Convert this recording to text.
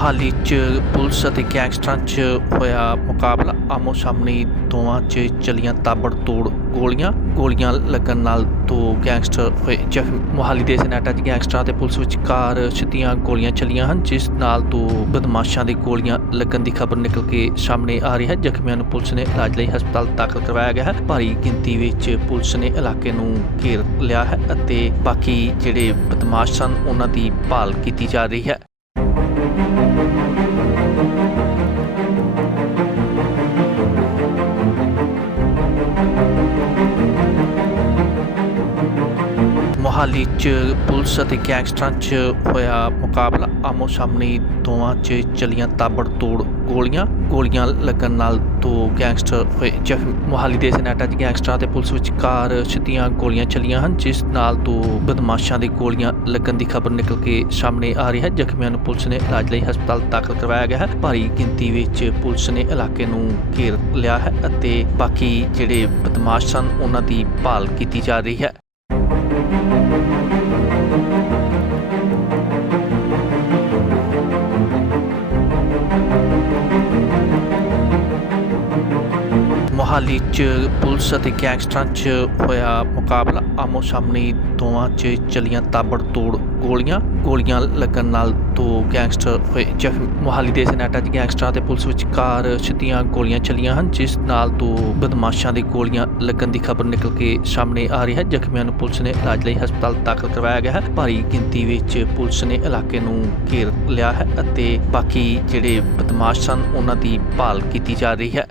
ਮੋਹਾਲੀ 'ਚ ਪੁਲਿਸ ਅਤੇ ਗੈਂਗਸਟਰਾਂ 'ਚ ਹੋਇਆ ਮੁਕਾਬਲਾ। ਆਮੋ ਸਾਹਮਣੇ ਦੋਵਾਂ 'ਚ ਚੱਲੀਆਂ ਤਾਬੜਤੋੜ ਗੋਲੀਆਂ। ਗੋਲੀਆਂ ਲੱਗਣ ਨਾਲ ਦੋ ਗੈਂਗਸਟਰ ਹੋਏ ਜ਼ਖਮੀ। ਮੁਹਾਲੀ ਦੇ ਸਨੈਟਾ 'ਚ ਗੈਂਗਸਟਰਾਂ ਤੇ ਪੁਲਿਸ ਵਿਚਕਾਰ ਸਿੱਧੀਆਂ ਗੋਲੀਆਂ ਚੱਲੀਆਂ ਹਨ, ਜਿਸ ਨਾਲ ਦੋ ਬਦਮਾਸ਼ਾਂ ਦੀ ਗੋਲੀਆਂ ਲੱਗਣ ਦੀ ਖਬਰ ਨਿਕਲ ਕੇ ਸਾਹਮਣੇ ਆ ਰਹੀ ਹੈ। ਜ਼ਖਮੀਆਂ ਨੂੰ ਪੁਲਿਸ ਨੇ ਇਲਾਜ ਲਈ ਹਸਪਤਾਲ ਦਾਖਲ ਕਰਵਾਇਆ ਗਿਆ ਹੈ। ਭਾਰੀ ਗਿਣਤੀ ਵਿੱਚ ਪੁਲਿਸ ਨੇ ਇਲਾਕੇ ਨੂੰ ਘੇਰ ਲਿਆ ਹੈ ਅਤੇ ਬਾਕੀ ਜਿਹੜੇ ਬਦਮਾਸ਼ ਸਨ, ਉਹਨਾਂ ਦੀ ਭਾਲ ਕੀਤੀ ਜਾ ਰਹੀ ਹੈ। ਮੁਹਾਲੀ 'ਚ ਪੁਲਿਸ ਅਤੇ ਗੈਂਗਸਟਰਾਂ 'ਚ ਹੋਇਆ ਮੁਕਾਬਲਾ। ਆਮੋ ਸਾਹਮਣੇ ਦੋਵਾਂ 'ਚ ਚੱਲੀਆਂ ਤਾਬੜਤੋੜ ਗੋਲੀਆਂ। ਗੋਲੀਆਂ ਲੱਗਣ ਨਾਲ ਦੋ ਗੈਂਗਸਟਰ ਹੋਏ ਜ਼ਖਮੀ। ਮੁਹਾਲੀ ਦੇ ਸਨੈਟਾ 'ਚ ਗੈਂਗਸਟਰਾਂ ਤੇ ਪੁਲਿਸ ਵਿਚਕਾਰ ਸਿੱਧੀਆਂ ਗੋਲੀਆਂ ਚੱਲੀਆਂ ਹਨ, ਜਿਸ ਨਾਲ ਦੋ ਬਦਮਾਸ਼ਾਂ ਦੀ ਗੋਲੀਆਂ ਲੱਗਣ ਦੀ ਖਬਰ ਨਿਕਲ ਕੇ ਸਾਹਮਣੇ ਆ ਰਹੀ ਹੈ। ਜ਼ਖਮੀਆਂ ਨੂੰ ਪੁਲਿਸ ਨੇ ਇਲਾਜ ਲਈ ਹਸਪਤਾਲ ਦਾਖਲ ਕਰਵਾਇਆ ਗਿਆ ਹੈ। ਭਾਰੀ ਗਿਣਤੀ ਵਿੱਚ ਪੁਲਿਸ ਨੇ ਇਲਾਕੇ ਨੂੰ ਘੇਰ ਲਿਆ ਹੈ ਅਤੇ ਬਾਕੀ ਜਿਹੜੇ ਬਦਮਾਸ਼ ਸਨ, ਉਹਨਾਂ ਦੀ ਭਾਲ ਕੀਤੀ ਜਾ ਰਹੀ ਹੈ। ਮੁਹਾਲੀ 'ਚ ਪੁਲਿਸ ਅਤੇ ਗੈਂਗਸਟਰਾਂ 'ਚ ਹੋਇਆ ਮੁਕਾਬਲਾ। ਆਮੋ ਸਾਹਮਣੇ ਦੋਵਾਂ 'ਚ ਚੱਲੀਆਂ ਤਾਬੜਤੋੜ ਗੋਲੀਆਂ। ਗੋਲੀਆਂ ਲੱਗਣ ਨਾਲ ਦੋ ਗੈਂਗਸਟਰ ਹੋਏ। ਜ਼ਖਮੀ ਮੋਹਾਲੀ ਦੇ ਸਨੈਟਾ 'ਚ ਗੈਂਗਸਟਰਾਂ ਤੇ ਪੁਲਿਸ ਵਿਚਕਾਰ ਸਿੱਧੀਆਂ ਗੋਲੀਆਂ ਚੱਲੀਆਂ ਹਨ, ਜਿਸ ਨਾਲ ਦੋ ਬਦਮਾਸ਼ਾਂ ਦੀ ਗੋਲੀਆਂ ਲੱਗਣ ਦੀ ਖਬਰ ਨਿਕਲ ਕੇ ਸਾਹਮਣੇ ਆ ਰਹੀ ਹੈ। ਜ਼ਖਮੀਆਂ ਨੂੰ ਪੁਲਿਸ ਨੇ ਇਲਾਜ ਲਈ ਹਸਪਤਾਲ ਦਾਖਲ ਕਰਵਾਇਆ ਗਿਆ ਹੈ। ਭਾਰੀ ਗਿਣਤੀ ਵਿੱਚ ਪੁਲਿਸ ਨੇ ਇਲਾਕੇ ਨੂੰ ਘੇਰ ਲਿਆ ਹੈ ਅਤੇ ਬਾਕੀ ਜਿਹੜੇ ਬਦਮਾਸ਼ ਸਨ, ਉਹਨਾਂ ਦੀ ਭਾਲ ਕੀਤੀ ਜਾ ਰਹੀ ਹੈ।